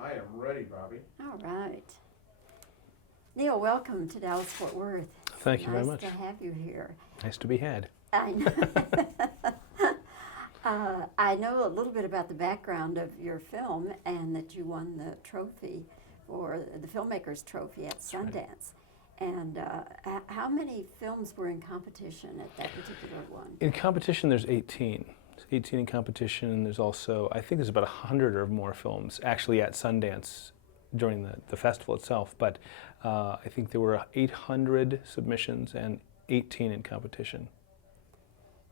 I am ready, Bobbie. All right. Neil, welcome to Dallas-Fort Worth. Thank you very much. Nice to have you here. Nice to be had. I know. I know a little bit about the background of your film and that you won the trophy for the Filmmakers Trophy at Sundance. Right. And how many films were in competition at that particular one? In competition, there's 18. There's 18 in competition, and there's also, I think there's about 100 or more films actually at Sundance during the festival itself. But I think there were 800 submissions and 18 in competition.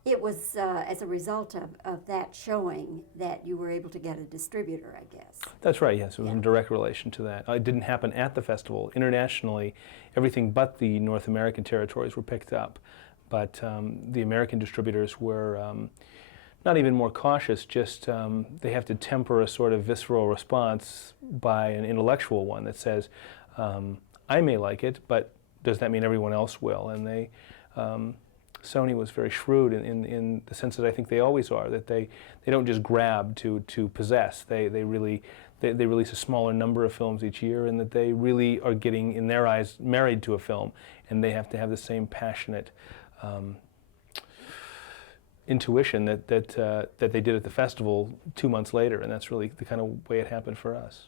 It was as a result of that showing that you were able to get a distributor, I guess. That's right, yes. It was in direct relation to that. It didn't happen at the festival. Internationally, everything but the North American territories were picked up. But the American distributors were not even more cautious, just they have to temper a sort of visceral response by an intellectual one that says, I may like it, but does that mean everyone else will? And they... Sony was very shrewd in the sense that I think they always are, that they don't just grab to possess. They release a smaller number of films each year, and that they really are getting, in their eyes, married to a film, and they have to have the same passionate intuition that they did at the festival 2 months later, and that's really the kind of way it happened for us.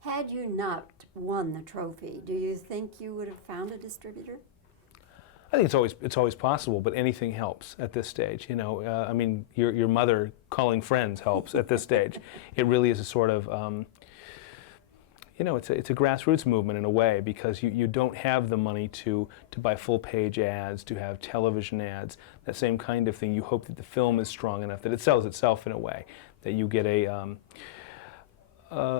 Had you not won the trophy, do you think you would have found a distributor? I think it's always possible, but anything helps at this stage. You know, I mean, your mother calling friends helps at this stage. It really is a sort of, you know, it's a grassroots movement in a way, because you don't have the money to buy full-page ads, to have television ads, that same kind of thing. You hope that the film is strong enough that it sells itself in a way, that you get a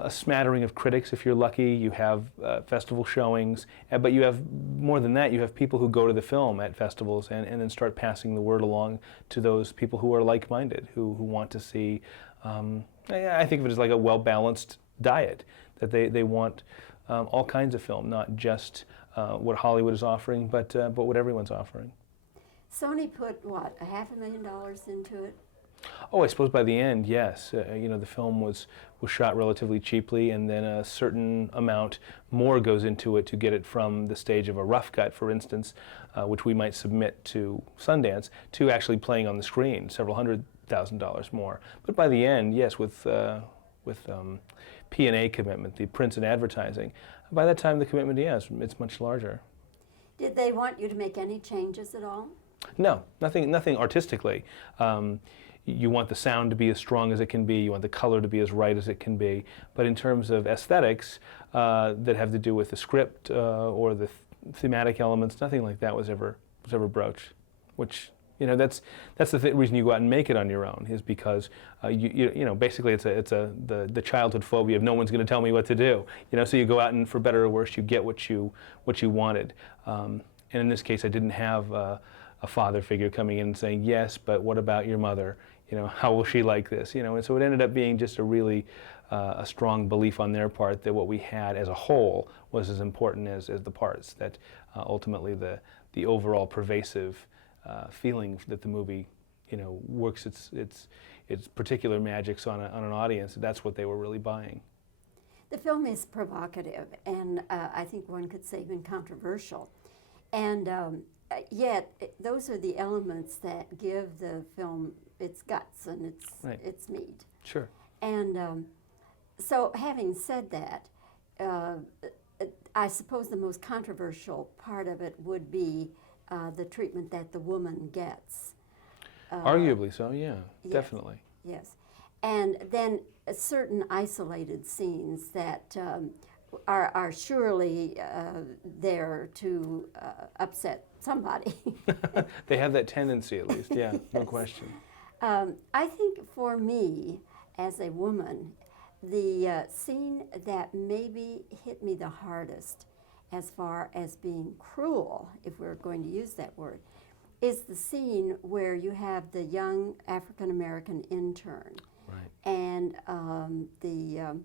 smattering of critics if you're lucky. You have festival showings, but you have more than that. You have people who go to the film at festivals and then start passing the word along to those people who are like-minded, who want to see, I think of it as like a well-balanced diet, that they want all kinds of film, not just what Hollywood is offering, but what everyone's offering. Sony put, what, $500,000 into it? Oh, I suppose by the end, yes. You know, the film was shot relatively cheaply, and then a certain amount more goes into it to get it from the stage of a rough cut, for instance, which we might submit to Sundance, to actually playing on the screen, several $100,000 more. But by the end, yes, with P&A commitment, the prints and advertising, by that time the commitment, yes, it's much larger. Did they want you to make any changes at all? No, nothing artistically. You want the sound to be as strong as it can be, you want the color to be as right as it can be, but in terms of aesthetics that have to do with the script or the thematic elements, nothing like that was ever broached. Which, you know, that's the reason you go out and make it on your own, is because you know, basically it's the childhood phobia of no one's going to tell me what to do. You know, so you go out and, for better or worse, you get what you wanted. And in this case, I didn't have a father figure coming in and saying, yes, but what about your mother? You know, how will she like this? You know, and so it ended up being just a really a strong belief on their part that what we had as a whole was as important as the parts, that ultimately the overall pervasive feeling that the movie, you know, works its particular magics on an audience, that's what they were really buying. The film is provocative, and I think one could say even controversial. And yet, those are the elements that give the film its guts and its meat. Sure. And so, having said that, I suppose the most controversial part of it would be the treatment that the woman gets. Arguably so, yeah, yes, definitely. Yes. And then certain isolated scenes that are surely there to upset somebody. They have that tendency, at least, yeah, no question. I think for me, as a woman, the scene that maybe hit me the hardest, as far as being cruel, if we're going to use that word, is the scene where you have the young African-American intern. Right. And the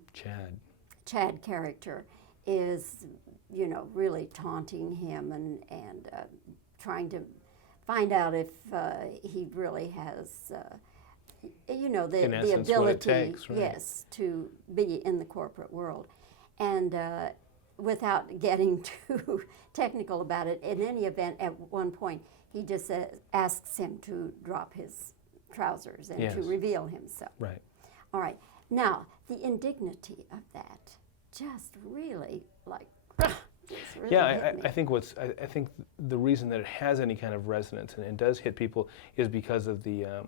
Chad character is, you know, really taunting him and trying to find out if he really has you know, In the essence, what it ability, takes, right. yes, to be in the corporate world. And without getting too technical about it, in any event, at one point, he just asks him to drop his trousers and Yes. to reveal himself. Right. All right. Now, the indignity of that just really, like, just really hit me. I think I think the reason that it has any kind of resonance and does hit people is because of the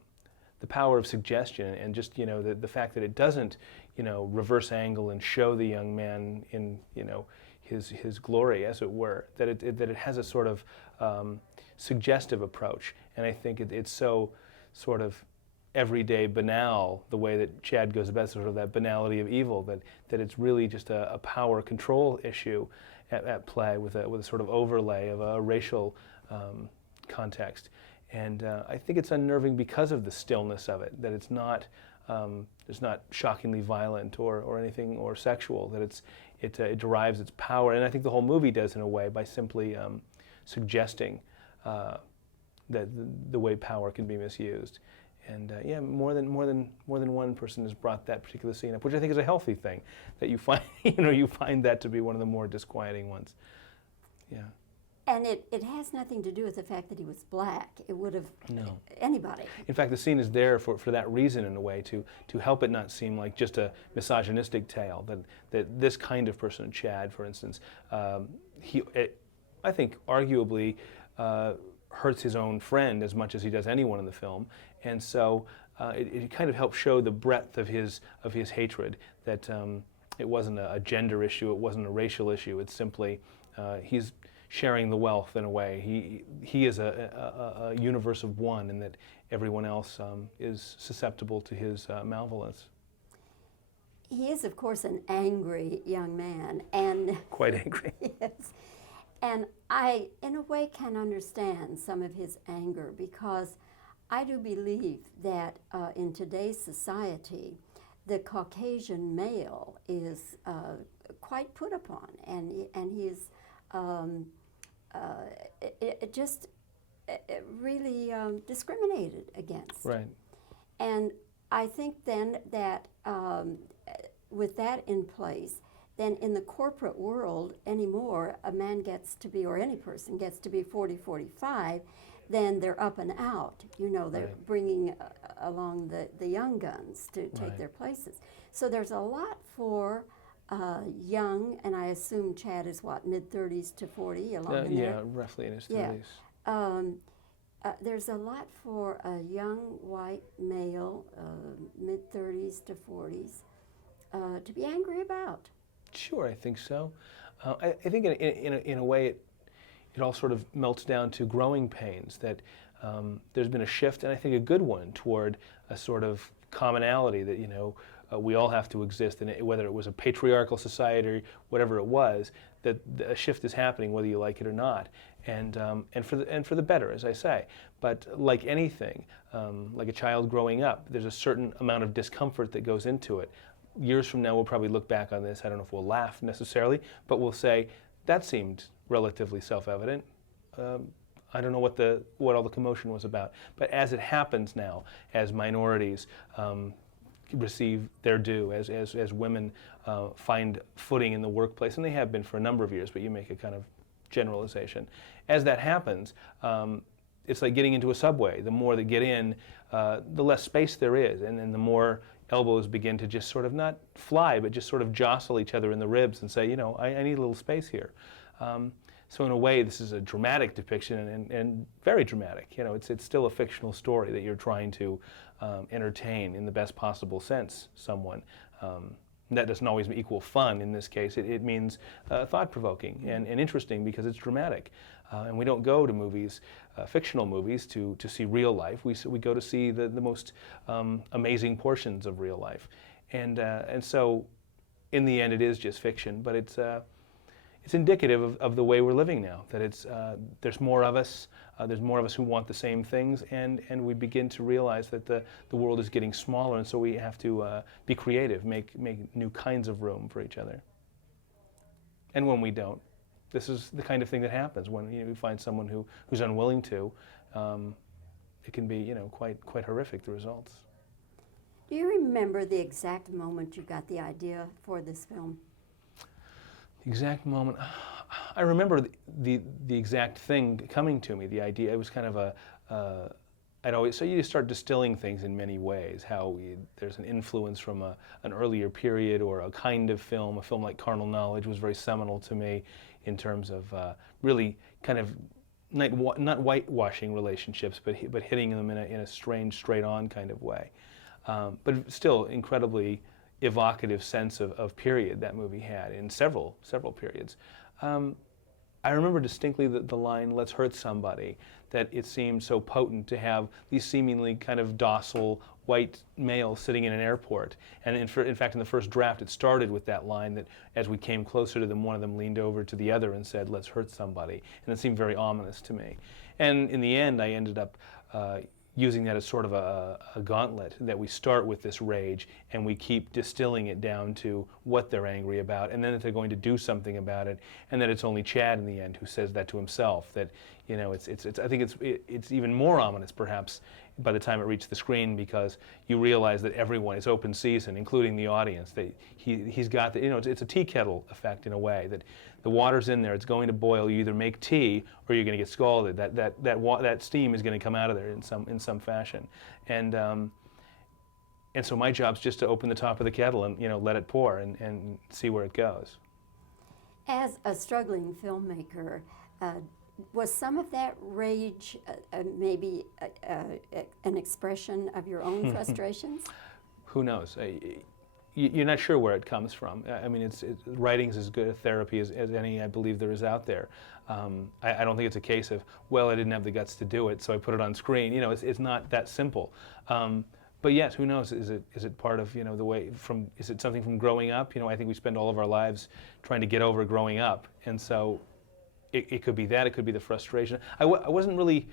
power of suggestion and just the fact that it doesn't reverse angle and show the young man in his glory, as it were. That it has a sort of suggestive approach, and I think it's so sort of everyday banal, the way that Chad goes about sort of that banality of evil, that it's really just a power control issue at play with a sort of overlay of a racial context. And I think it's unnerving because of the stillness of it, that it's not shockingly violent or anything or sexual, that it derives its power, and I think the whole movie does in a way by simply suggesting that the way power can be misused. And more than one person has brought that particular scene up, which I think is a healthy thing. That you find you find that to be one of the more disquieting ones. Yeah. And it has nothing to do with the fact that he was black. It would have anybody. In fact, the scene is there for that reason, in a way, to help it not seem like just a misogynistic tale. That this kind of person, Chad, for instance, I think arguably hurts his own friend as much as he does anyone in the film, and so it kind of helps show the breadth of his hatred. That it wasn't a gender issue, it wasn't a racial issue. It's simply he's sharing the wealth in a way. He is a universe of one, and that everyone else is susceptible to his malevolence. He is, of course, an angry young man, and Quite angry. yes, and I, in a way, can understand some of his anger, because I do believe that in today's society, the Caucasian male is quite put upon, and he is just really discriminated against. Right. And I think then that with that in place, then in the corporate world anymore, a man gets to be, or any person gets to be 40, 45, then they're up and out. They're Right. bringing along the young guns to take Right. their places. So there's a lot for young, and I assume Chad is what, mid-30s to 40, along in there? Yeah, roughly in his 30s. Yeah. There's a lot for a young white male, mid-30s to 40s, to be angry about. Sure, I think so. I think in a way it all sort of melts down to growing pains, that there's been a shift, and I think a good one, toward a sort of commonality that we all have to exist, and whether it was a patriarchal society or whatever it was, that a shift is happening whether you like it or not, and for the better, as I say. But like anything, like a child growing up, there's a certain amount of discomfort that goes into it. Years from now, we'll probably look back on this. I don't know if we'll laugh necessarily, but we'll say that seemed relatively self-evident. I don't know what all the commotion was about. But as it happens now, as minorities receive their due, as women find footing in the workplace, and they have been for a number of years, but you make a kind of generalization. As that happens, it's like getting into a subway. The more that get in, the less space there is, and then the more elbows begin to just sort of not fly, but just sort of jostle each other in the ribs and say, I need a little space here. So in a way, this is a dramatic depiction, and very dramatic. It's still a fictional story that you're trying to entertain in the best possible sense someone. That doesn't always equal fun in this case. It means thought-provoking and interesting because it's dramatic. And we don't go to movies, fictional movies, to see real life. We go to see the most amazing portions of real life. And so in the end, it is just fiction, but it's indicative of the way we're living now, that there's more of us who want the same things, and we begin to realize that the world is getting smaller, and so we have to be creative, make new kinds of room for each other. And when we don't, this is the kind of thing that happens when you find someone who's unwilling to. It can be quite horrific, the results. Do you remember the exact moment you got the idea for this film? The exact moment. I remember the exact thing coming to me. The idea. It was kind of I'd always, so you just start distilling things in many ways. There's an influence from an earlier period or a kind of film. A film like Carnal Knowledge was very seminal to me in terms of really kind of not whitewashing relationships, but hitting them in a strange, straight-on kind of way. But still incredibly evocative sense of period that movie had in several periods. I remember distinctly the line, "Let's hurt somebody," that it seemed so potent to have these seemingly kind of docile white males sitting in an airport. And in fact, in the first draft, it started with that line that as we came closer to them, one of them leaned over to the other and said, "Let's hurt somebody." And it seemed very ominous to me. And in the end, I ended up using that as sort of a gauntlet, that we start with this rage and we keep distilling it down to what they're angry about, and then that they're going to do something about it, and that it's only Chad in the end who says that to himself. That, you know, I think it's even more ominous perhaps by the time it reached the screen, because you realize that everyone, it's open season, including the audience, that he's got the, you know, it's a tea kettle effect in a way, that the water's in there, it's going to boil, you either make tea or you're going to get scalded. That steam is going to come out of there in some fashion. And so my job's just to open the top of the kettle and, you know, let it pour and see where it goes. As a struggling filmmaker, was some of that rage maybe an expression of your own frustrations? Who knows? You're not sure where it comes from. I mean, writing's as good a therapy as any I believe there is out there. I don't think it's a case of, well, I didn't have the guts to do it, so I put it on screen. You know, it's not that simple. But yes, who knows? Is it part of, you know, the way from? Is it something from growing up? You know, I think we spend all of our lives trying to get over growing up, and so it could be that. It could be the frustration. I wasn't really.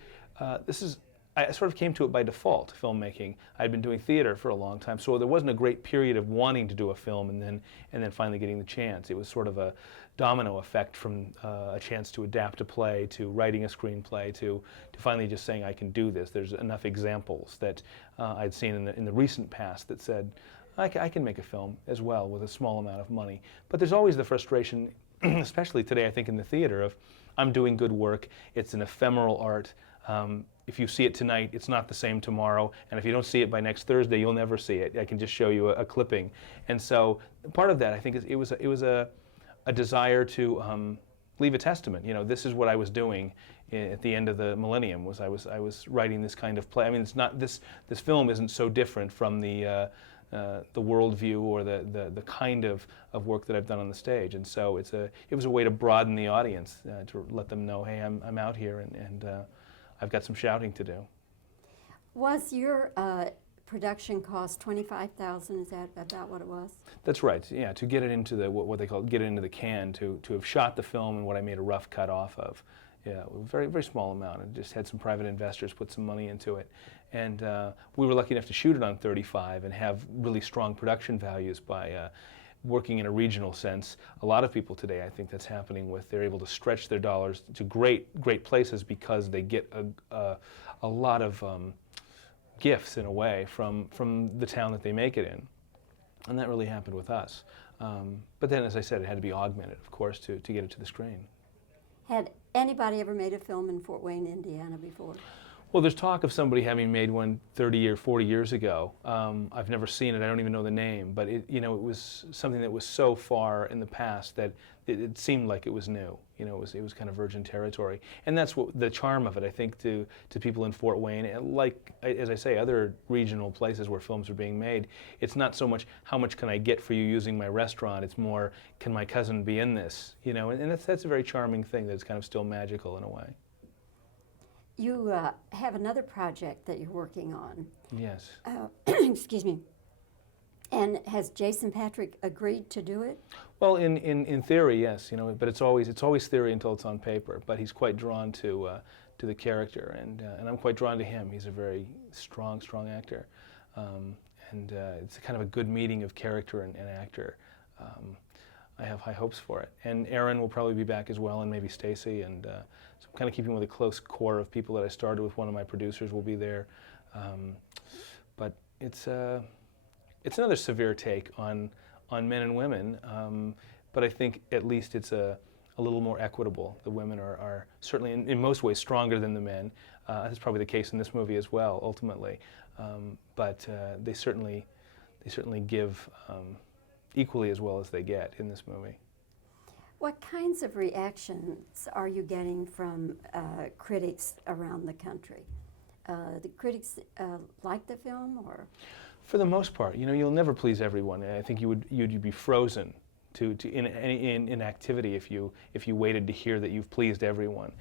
I sort of came to it by default, filmmaking. I'd been doing theater for a long time, so there wasn't a great period of wanting to do a film and then finally getting the chance. It was sort of a domino effect from a chance to adapt a play, to writing a screenplay, to finally just saying, I can do this. There's enough examples that I'd seen in the recent past that said, I can make a film as well with a small amount of money. But there's always the frustration, especially today, I think, in the theater, of I'm doing good work, it's an ephemeral art. If you see it tonight, it's not the same tomorrow, and if you don't see it by next Thursday, you'll never see it. I can just show you a clipping. And so part of that, I think, is it was a desire to leave a testament. You know, this is what I was doing at the end of the millennium. Was I was writing this kind of play. I mean, it's not this film isn't so different from the worldview or the kind of work that I've done on the stage. And so it was a way to broaden the audience, to let them know, hey, I'm out here and I've got some shouting to do. Was your production cost $25,000? Is that about what it was? That's right. Yeah, to get it into what they call get it into the can, to have shot the film and what I made a rough cut off of. Yeah, very very small amount. I just had some private investors put some money into it, and we were lucky enough to shoot it on 35 and have really strong production values by. Working in a regional sense. A lot of people today, I think that's happening with, they're able to stretch their dollars to great places because they get a lot of gifts in a way from the town that they make it in. And that really happened with us. But then, as I said, it had to be augmented, of course, to get it to the screen. Had anybody ever made a film in Fort Wayne, Indiana before? Well, there's talk of somebody having made one 30 or 40 years ago. I've never seen it. I don't even know the name. But it was something that was so far in the past that it seemed like it was new. You know, it was kind of virgin territory. And that's what the charm of it, I think, to people in Fort Wayne. And like, as I say, other regional places where films are being made, it's not so much how much can I get for you using my restaurant. It's more, can my cousin be in this? You know, and that's a very charming thing that's kind of still magical in a way. You have another project that you're working on. Yes. Excuse me. And has Jason Patric agreed to do it? Well, in theory, yes. You know, but it's always theory until it's on paper. But he's quite drawn to the character, and I'm quite drawn to him. He's a very strong actor, and it's kind of a good meeting of character and actor. I have high hopes for it. And Aaron will probably be back as well, and maybe Stacy. And so I'm kind of keeping with a close core of people that I started with. One of my producers will be there. But it's it's another severe take on men and women, but I think at least it's a little more equitable. The women are certainly in most ways stronger than the men. That's probably the case in this movie as well, ultimately. But they certainly give equally as well as they get in this movie. What kinds of reactions are you getting from critics around the country? The critics like the film, or? For the most part, you'll never please everyone. I think you'd be frozen in activity if you waited to hear that you've pleased everyone.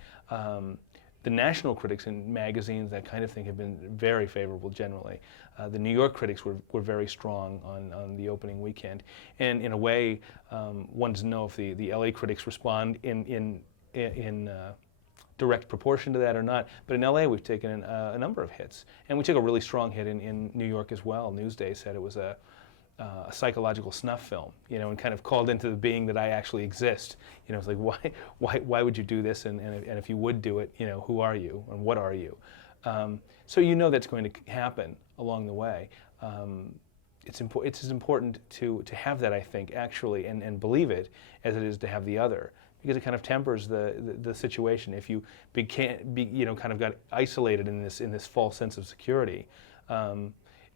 The national critics in magazines, that kind of thing, have been very favorable generally. The New York critics were very strong on the opening weekend, and in a way, one doesn't know if the LA critics respond in direct proportion to that or not. But in LA, we've taken a number of hits, and we took a really strong hit in New York as well. Newsday said it was a psychological snuff film, and kind of called into the being that I actually exist. It's like, why would you do this? And if you would do it, who are you and what are you? So that's going to happen along the way. It's as important to have that, I think, actually, and believe it, as it is to have the other, because it kind of tempers the situation. If you kind of got isolated in this false sense of security,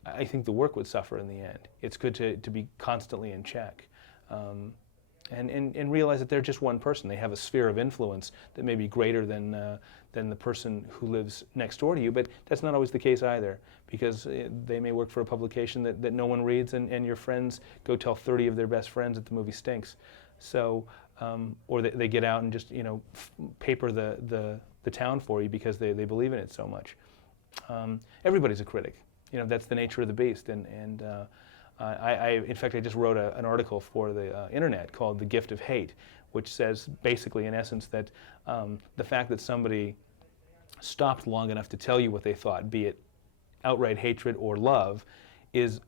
I think the work would suffer in the end. It's good to be constantly in check, and realize that they're just one person. They have a sphere of influence that may be greater than the person who lives next door to you, but that's not always the case either, because they may work for a publication that no one reads, and your friends go tell 30 of their best friends that the movie stinks. So, or they get out and just paper the town for you because they believe in it so much. Everybody's a critic. That's the nature of the beast, and in fact, I just wrote an article for the internet called "The Gift of Hate," which says basically, in essence, that the fact that somebody stopped long enough to tell you what they thought, be it outright hatred or love, is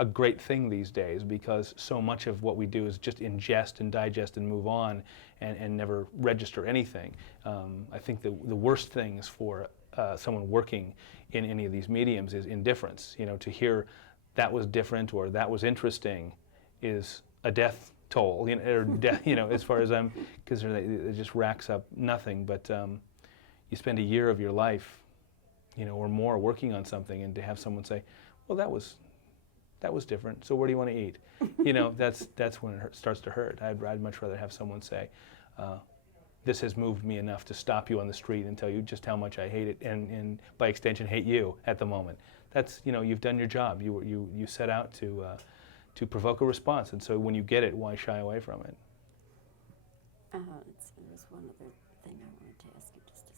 a great thing these days, because so much of what we do is just ingest and digest and move on and never register anything. I think the worst things for someone working in any of these mediums is indifference. To hear that was different or that was interesting is a death toll, or death, as far as because it just racks up nothing. But you spend a year of your life, or more working on something, and to have someone say, well, that was different, so where do you want to eat? That's when it starts to hurt. I'd much rather have someone say, this has moved me enough to stop you on the street and tell you just how much I hate it, and by extension hate you at the moment. That's, you've done your job. You set out to provoke a response, and so when you get it, why shy away from it? There's one other thing I wanted to ask you, just a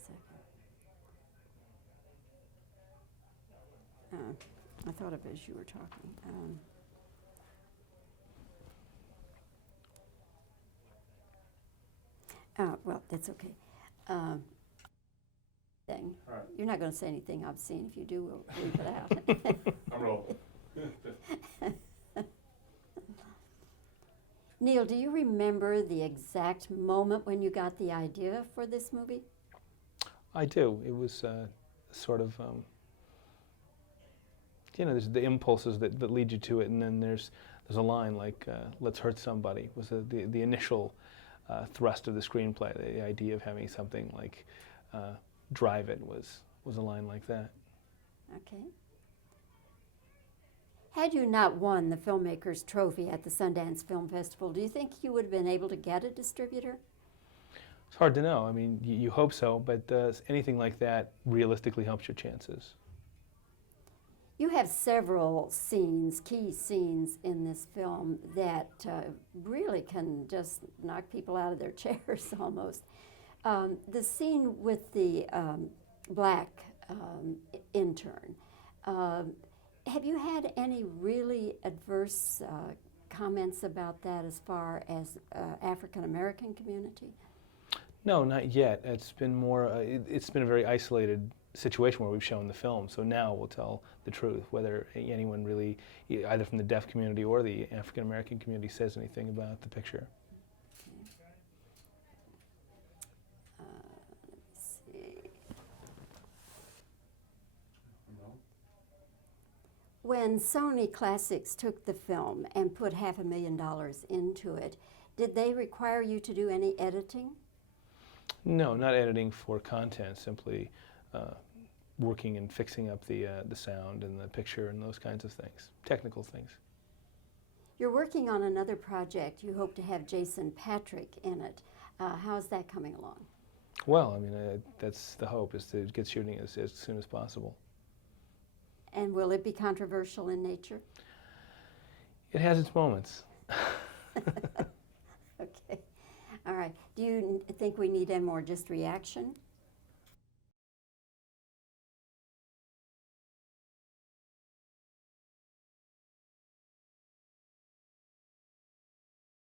second. I thought of it as you were talking. Well, that's okay. Thing. All right. You're not going to say anything obscene. If you do, we'll leave it out. I'm rolling. Neil, do you remember the exact moment when you got the idea for this movie? I do. It was sort of, there's the impulses that lead you to it, and then there's a line like, let's hurt somebody, was the initial thrust of the screenplay. The idea of having something like drive it was a line like that. Okay. Had you not won the Filmmakers Trophy at the Sundance Film Festival, do you think you would have been able to get a distributor? It's hard to know. I mean, you hope so, but anything like that realistically helps your chances. You have several scenes, key scenes in this film that really can just knock people out of their chairs almost. The scene with the black intern, have you had any really adverse comments about that as far as African American community? No, not yet. It's been more. It's been a very isolated situation where we've shown the film. So now we'll tell the truth, whether anyone really, either from the deaf community or the African American community, says anything about the picture. When Sony Classics took the film and put $500,000 into it, did they require you to do any editing? No, not editing for content, simply working and fixing up the sound and the picture and those kinds of things, technical things. You're working on another project. You hope to have Jason Patric in it. How's that coming along? Well, I mean, that's the hope, is to get shooting as soon as possible. And will it be controversial in nature? It has its moments. Okay. All right. Do you think we need any more just reaction?